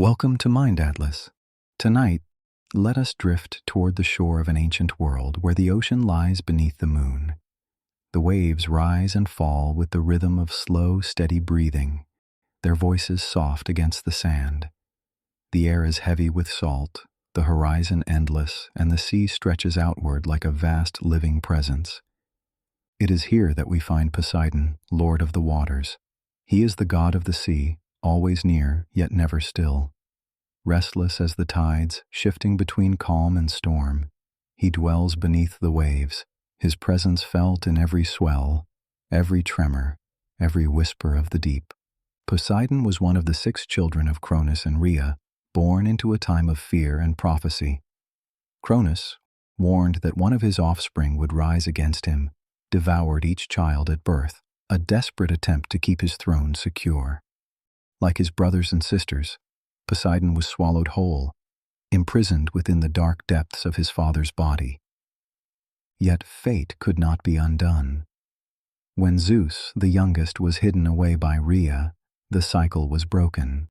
Welcome to Mind Atlas. Tonight, let us drift toward the shore of an ancient world where the ocean lies beneath the moon. The waves rise and fall with the rhythm of slow, steady breathing, their voices soft against the sand. The air is heavy with salt, the horizon endless, and the sea stretches outward like a vast living presence. It is here that we find Poseidon, lord of the waters. He is the god of the sea, always near, yet never still. Restless as the tides, shifting between calm and storm, he dwells beneath the waves, his presence felt in every swell, every tremor, every whisper of the deep. Poseidon was one of the 6 children of Cronus and Rhea, born into a time of fear and prophecy. Cronus, warned that one of his offspring would rise against him, devoured each child at birth, a desperate attempt to keep his throne secure. Like his brothers and sisters, Poseidon was swallowed whole, imprisoned within the dark depths of his father's body. Yet fate could not be undone. When Zeus, the youngest, was hidden away by Rhea, the cycle was broken.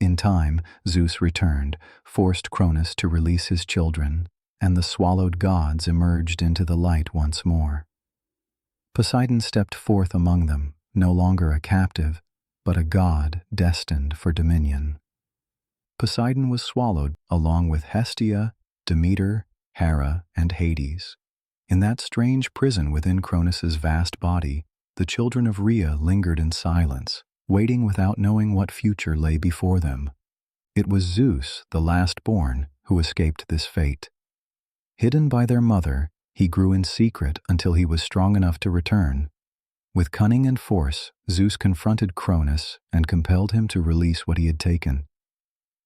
In time, Zeus returned, forced Cronus to release his children, and the swallowed gods emerged into the light once more. Poseidon stepped forth among them, no longer a captive, but a god destined for dominion. Poseidon was swallowed along with Hestia, Demeter, Hera, and Hades. In that strange prison within Cronus's vast body, the children of Rhea lingered in silence, waiting without knowing what future lay before them. It was Zeus, the last-born, who escaped this fate. Hidden by their mother, he grew in secret until he was strong enough to return. With cunning and force, Zeus confronted Cronus and compelled him to release what he had taken.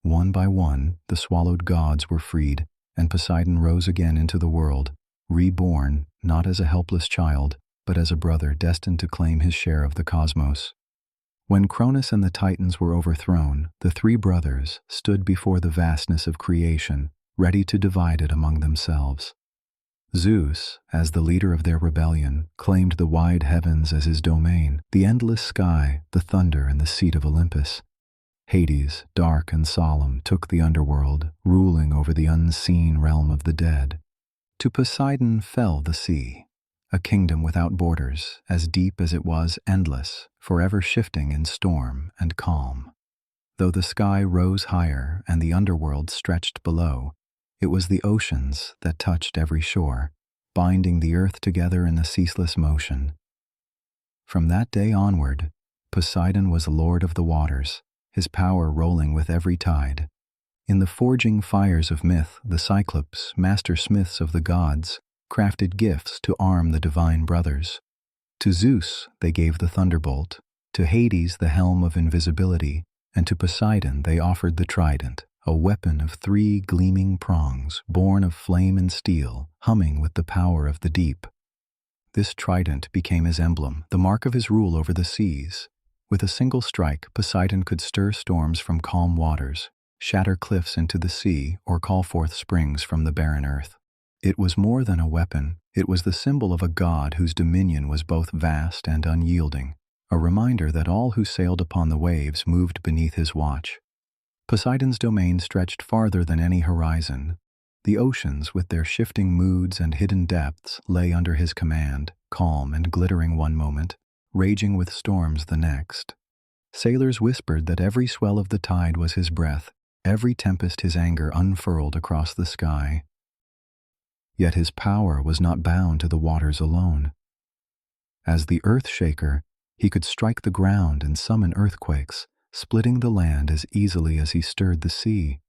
One by one, the swallowed gods were freed, and Poseidon rose again into the world, reborn not as a helpless child, but as a brother destined to claim his share of the cosmos. When Cronus and the Titans were overthrown, the 3 brothers stood before the vastness of creation, ready to divide it among themselves. Zeus, as the leader of their rebellion, claimed the wide heavens as his domain, the endless sky, the thunder, and the seat of Olympus. Hades, dark and solemn, took the underworld, ruling over the unseen realm of the dead. To Poseidon fell the sea, a kingdom without borders, as deep as it was endless, forever shifting in storm and calm. Though the sky rose higher and the underworld stretched below, it was the oceans that touched every shore, binding the earth together in the ceaseless motion. From that day onward, Poseidon was lord of the waters, his power rolling with every tide. In the forging fires of myth, the Cyclopes, master smiths of the gods, crafted gifts to arm the divine brothers. To Zeus they gave the thunderbolt, to Hades the helm of invisibility, and to Poseidon they offered the trident, a weapon of 3 gleaming prongs, born of flame and steel, humming with the power of the deep. This trident became his emblem, the mark of his rule over the seas. With a single strike, Poseidon could stir storms from calm waters, shatter cliffs into the sea, or call forth springs from the barren earth. It was more than a weapon, it was the symbol of a god whose dominion was both vast and unyielding, a reminder that all who sailed upon the waves moved beneath his watch. Poseidon's domain stretched farther than any horizon. The oceans, with their shifting moods and hidden depths, lay under his command, calm and glittering one moment, raging with storms the next. Sailors whispered that every swell of the tide was his breath, every tempest his anger unfurled across the sky. Yet his power was not bound to the waters alone. As the earth shaker, he could strike the ground and summon earthquakes, splitting the land as easily as he stirred the sea.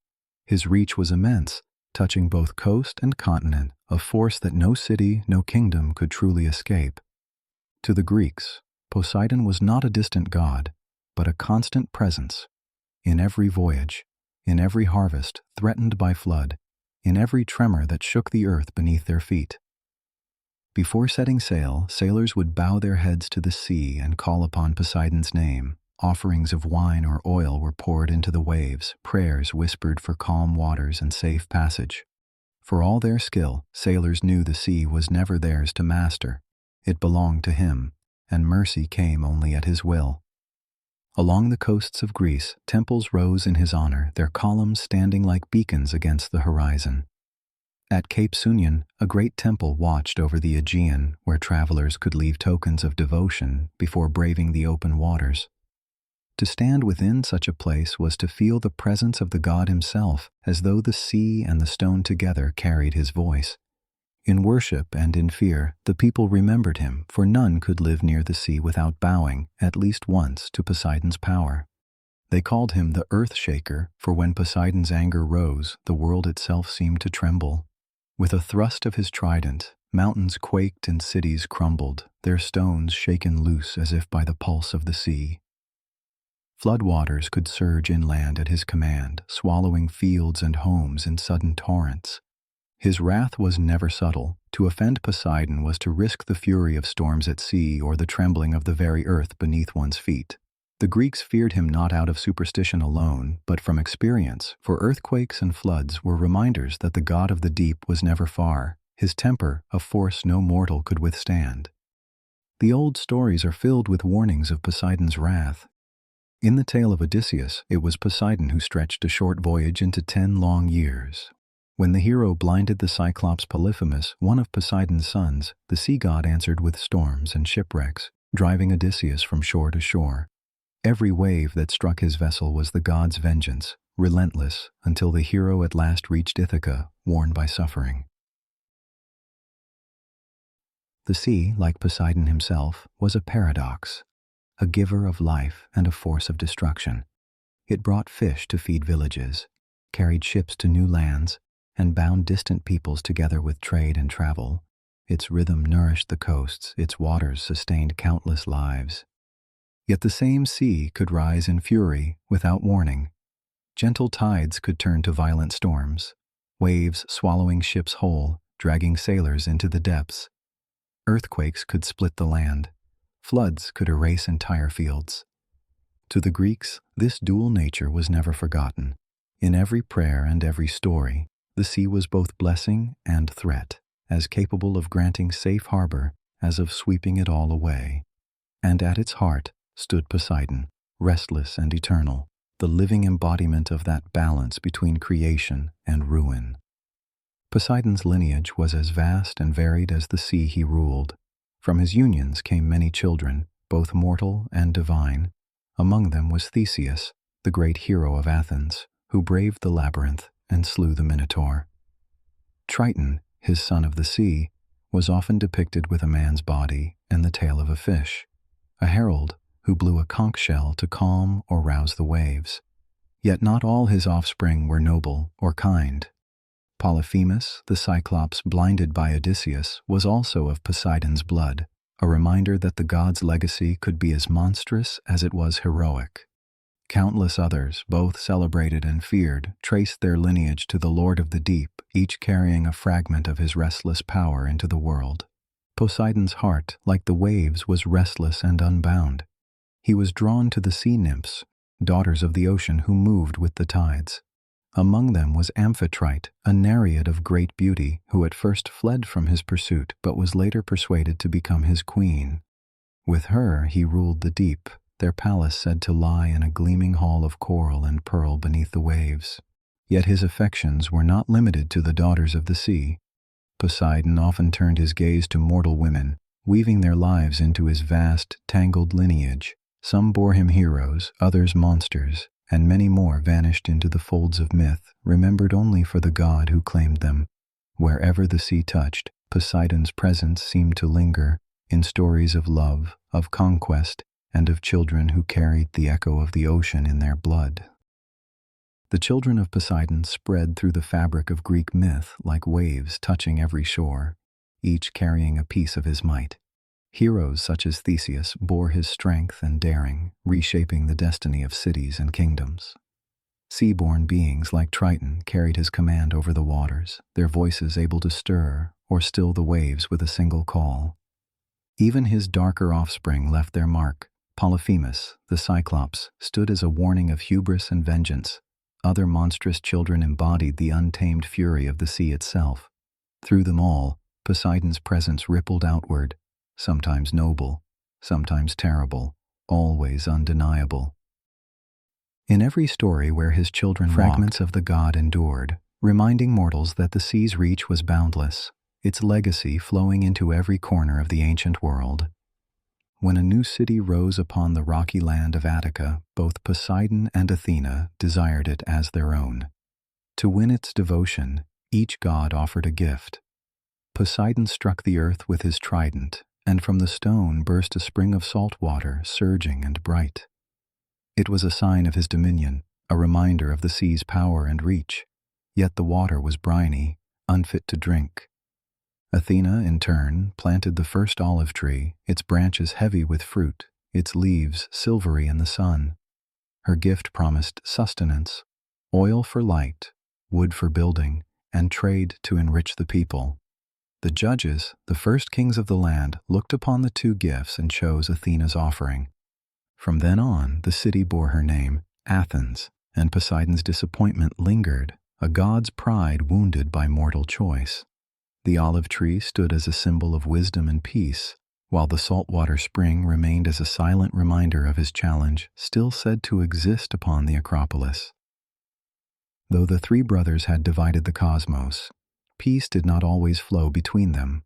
His reach was immense, touching both coast and continent, a force that no city, no kingdom could truly escape. To the Greeks, Poseidon was not a distant god, but a constant presence. In every voyage, in every harvest threatened by flood, in every tremor that shook the earth beneath their feet. Before setting sail, sailors would bow their heads to the sea and call upon Poseidon's name. Offerings of wine or oil were poured into the waves, prayers whispered for calm waters and safe passage. For all their skill, sailors knew the sea was never theirs to master. It belonged to him, and mercy came only at his will. Along the coasts of Greece, temples rose in his honor, their columns standing like beacons against the horizon. At Cape Sunion, a great temple watched over the Aegean, where travelers could leave tokens of devotion before braving the open waters. To stand within such a place was to feel the presence of the god himself, as though the sea and the stone together carried his voice. In worship and in fear, the people remembered him, for none could live near the sea without bowing, at least once, to Poseidon's power. They called him the Earth Shaker, for when Poseidon's anger rose, the world itself seemed to tremble. With a thrust of his trident, mountains quaked and cities crumbled, their stones shaken loose as if by the pulse of the sea. Floodwaters could surge inland at his command, swallowing fields and homes in sudden torrents. His wrath was never subtle. To offend Poseidon was to risk the fury of storms at sea or the trembling of the very earth beneath one's feet. The Greeks feared him not out of superstition alone, but from experience, for earthquakes and floods were reminders that the god of the deep was never far, his temper a force no mortal could withstand. The old stories are filled with warnings of Poseidon's wrath. In the tale of Odysseus, it was Poseidon who stretched a short voyage into 10 long years. When the hero blinded the Cyclopes Polyphemus, one of Poseidon's sons, the sea god answered with storms and shipwrecks, driving Odysseus from shore to shore. Every wave that struck his vessel was the god's vengeance, relentless, until the hero at last reached Ithaca, worn by suffering. The sea, like Poseidon himself, was a paradox, a giver of life and a force of destruction. It brought fish to feed villages, carried ships to new lands, and bound distant peoples together with trade and travel. Its rhythm nourished the coasts, its waters sustained countless lives. Yet the same sea could rise in fury without warning. Gentle tides could turn to violent storms, waves swallowing ships whole, dragging sailors into the depths. Earthquakes could split the land. Floods could erase entire fields. To the Greeks, this dual nature was never forgotten. In every prayer and every story, the sea was both blessing and threat, as capable of granting safe harbor as of sweeping it all away. And at its heart stood Poseidon, restless and eternal, the living embodiment of that balance between creation and ruin. Poseidon's lineage was as vast and varied as the sea he ruled. From his unions came many children, both mortal and divine. Among them was Theseus, the great hero of Athens, who braved the labyrinth and slew the Minotaur. Triton, his son of the sea, was often depicted with a man's body and the tail of a fish, a herald who blew a conch shell to calm or rouse the waves. Yet not all his offspring were noble or kind. Polyphemus, the Cyclops blinded by Odysseus, was also of Poseidon's blood, a reminder that the god's legacy could be as monstrous as it was heroic. Countless others, both celebrated and feared, traced their lineage to the Lord of the Deep, each carrying a fragment of his restless power into the world. Poseidon's heart, like the waves, was restless and unbound. He was drawn to the sea nymphs, daughters of the ocean who moved with the tides. Among them was Amphitrite, a Nereid of great beauty, who at first fled from his pursuit but was later persuaded to become his queen. With her he ruled the deep, their palace said to lie in a gleaming hall of coral and pearl beneath the waves. Yet his affections were not limited to the daughters of the sea. Poseidon often turned his gaze to mortal women, weaving their lives into his vast, tangled lineage. Some bore him heroes, others monsters, and many more vanished into the folds of myth, remembered only for the god who claimed them. Wherever the sea touched, Poseidon's presence seemed to linger, in stories of love, of conquest, and of children who carried the echo of the ocean in their blood. The children of Poseidon spread through the fabric of Greek myth like waves touching every shore, each carrying a piece of his might. Heroes such as Theseus bore his strength and daring, reshaping the destiny of cities and kingdoms. Sea-born beings like Triton carried his command over the waters, their voices able to stir or still the waves with a single call. Even his darker offspring left their mark. Polyphemus, the Cyclops, stood as a warning of hubris and vengeance. Other monstrous children embodied the untamed fury of the sea itself. Through them all, Poseidon's presence rippled outward, sometimes noble, sometimes terrible, always undeniable. In every story where his children fragments of the god endured, reminding mortals that the sea's reach was boundless, its legacy flowing into every corner of the ancient world. When a new city rose upon the rocky land of Attica, both Poseidon and Athena desired it as their own. To win its devotion, each god offered a gift. Poseidon struck the earth with his trident, and from the stone burst a spring of salt water, surging and bright. It was a sign of his dominion, a reminder of the sea's power and reach, yet the water was briny, unfit to drink. Athena, in turn, planted the first olive tree, its branches heavy with fruit, its leaves silvery in the sun. Her gift promised sustenance, oil for light, wood for building, and trade to enrich the people. The judges, the first kings of the land, looked upon the two gifts and chose Athena's offering. From then on, the city bore her name, Athens, and Poseidon's disappointment lingered, a god's pride wounded by mortal choice. The olive tree stood as a symbol of wisdom and peace, while the saltwater spring remained as a silent reminder of his challenge, still said to exist upon the Acropolis. Though the three brothers had divided the cosmos, peace did not always flow between them.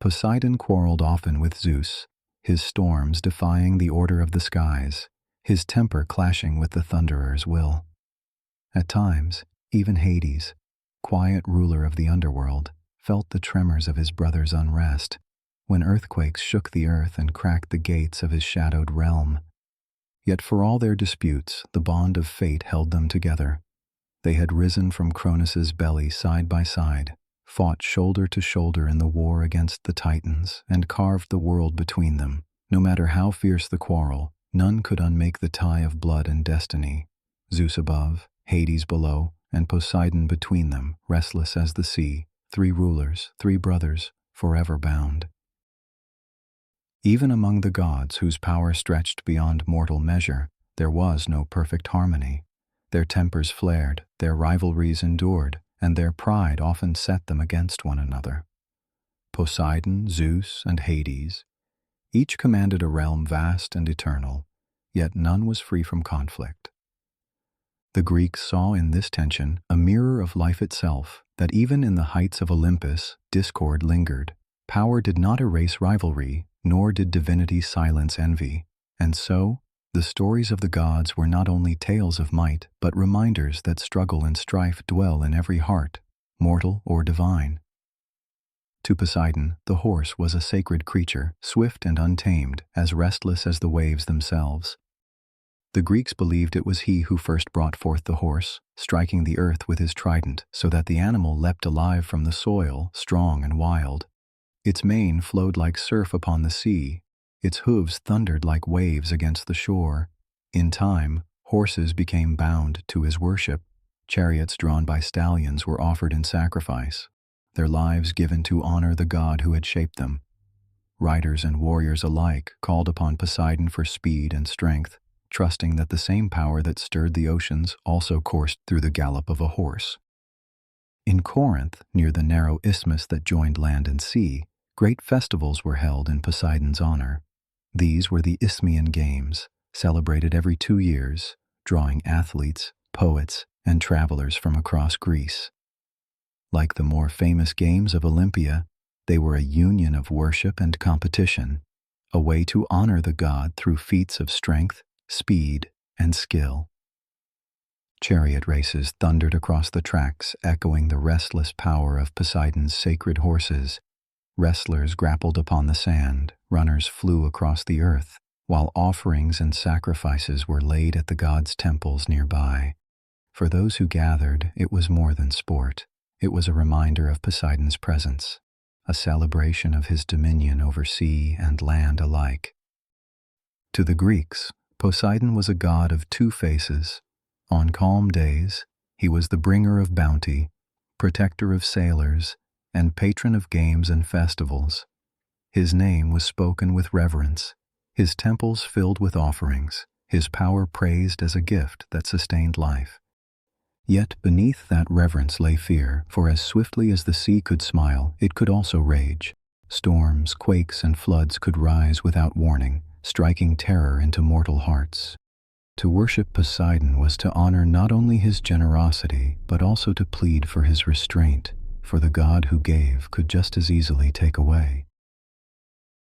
Poseidon quarreled often with Zeus, his storms defying the order of the skies, his temper clashing with the thunderer's will. At times, even Hades, quiet ruler of the underworld, felt the tremors of his brother's unrest, when earthquakes shook the earth and cracked the gates of his shadowed realm. Yet for all their disputes, the bond of fate held them together. They had risen from Cronus's belly side by side, fought shoulder to shoulder in the war against the Titans, and carved the world between them. No matter how fierce the quarrel, none could unmake the tie of blood and destiny. Zeus above, Hades below, and Poseidon between them, restless as the sea, three rulers, three brothers, forever bound. Even among the gods whose power stretched beyond mortal measure, there was no perfect harmony. Their tempers flared, their rivalries endured, and their pride often set them against one another. Poseidon, Zeus, and Hades, each commanded a realm vast and eternal, yet none was free from conflict. The Greeks saw in this tension a mirror of life itself, that even in the heights of Olympus, discord lingered. Power did not erase rivalry, nor did divinity silence envy, and so, the stories of the gods were not only tales of might, but reminders that struggle and strife dwell in every heart, mortal or divine. To Poseidon, the horse was a sacred creature, swift and untamed, as restless as the waves themselves. The Greeks believed it was he who first brought forth the horse, striking the earth with his trident so that the animal leapt alive from the soil, strong and wild. Its mane flowed like surf upon the sea, its hooves thundered like waves against the shore. In time, horses became bound to his worship. Chariots drawn by stallions were offered in sacrifice, their lives given to honor the god who had shaped them. Riders and warriors alike called upon Poseidon for speed and strength, trusting that the same power that stirred the oceans also coursed through the gallop of a horse. In Corinth, near the narrow isthmus that joined land and sea, great festivals were held in Poseidon's honor. These were the Isthmian Games, celebrated every 2 years, drawing athletes, poets, and travelers from across Greece. Like the more famous games of Olympia, they were a union of worship and competition, a way to honor the god through feats of strength, speed, and skill. Chariot races thundered across the tracks, echoing the restless power of Poseidon's sacred horses. Wrestlers grappled upon the sand, runners flew across the earth, while offerings and sacrifices were laid at the god's temples nearby. For those who gathered, it was more than sport. It was a reminder of Poseidon's presence, a celebration of his dominion over sea and land alike. To the Greeks, Poseidon was a god of two faces. On calm days, he was the bringer of bounty, protector of sailors, and patron of games and festivals. His name was spoken with reverence, his temples filled with offerings, his power praised as a gift that sustained life. Yet beneath that reverence lay fear, for as swiftly as the sea could smile, it could also rage. Storms, quakes, and floods could rise without warning, striking terror into mortal hearts. To worship Poseidon was to honor not only his generosity, but also to plead for his restraint, for the god who gave could just as easily take away.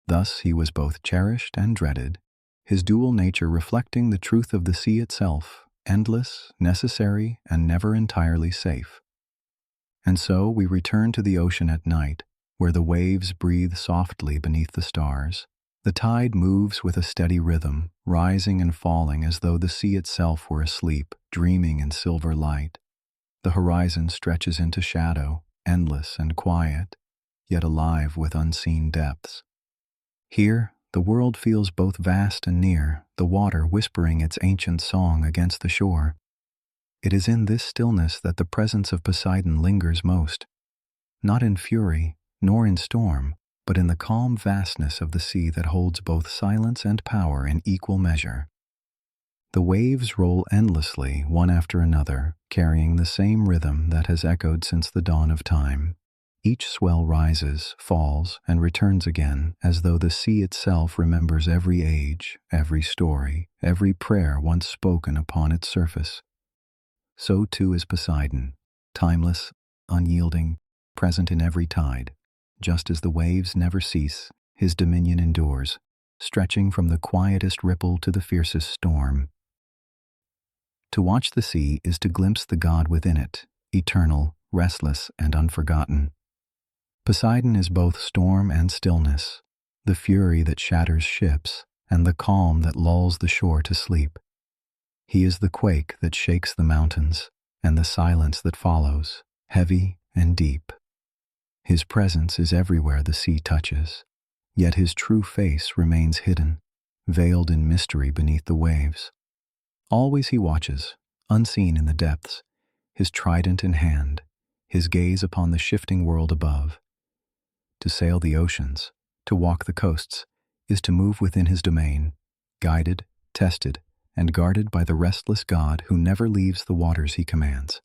Thus he was both cherished and dreaded, his dual nature reflecting the truth of the sea itself, endless, necessary, and never entirely safe. And so we return to the ocean at night, where the waves breathe softly beneath the stars. The tide moves with a steady rhythm, rising and falling as though the sea itself were asleep, dreaming in silver light. The horizon stretches into shadow, endless and quiet, yet alive with unseen depths. Here, the world feels both vast and near, the water whispering its ancient song against the shore. It is in this stillness that the presence of Poseidon lingers most, not in fury, nor in storm, but in the calm vastness of the sea that holds both silence and power in equal measure. The waves roll endlessly, one after another, carrying the same rhythm that has echoed since the dawn of time. Each swell rises, falls, and returns again, as though the sea itself remembers every age, every story, every prayer once spoken upon its surface. So too is Poseidon, timeless, unyielding, present in every tide. Just as the waves never cease, his dominion endures, stretching from the quietest ripple to the fiercest storm. To watch the sea is to glimpse the god within it, eternal, restless, and unforgotten. Poseidon is both storm and stillness, the fury that shatters ships, and the calm that lulls the shore to sleep. He is the quake that shakes the mountains, and the silence that follows, heavy and deep. His presence is everywhere the sea touches, yet his true face remains hidden, veiled in mystery beneath the waves. Always he watches, unseen in the depths, his trident in hand, his gaze upon the shifting world above. To sail the oceans, to walk the coasts, is to move within his domain, guided, tested, and guarded by the restless god who never leaves the waters he commands.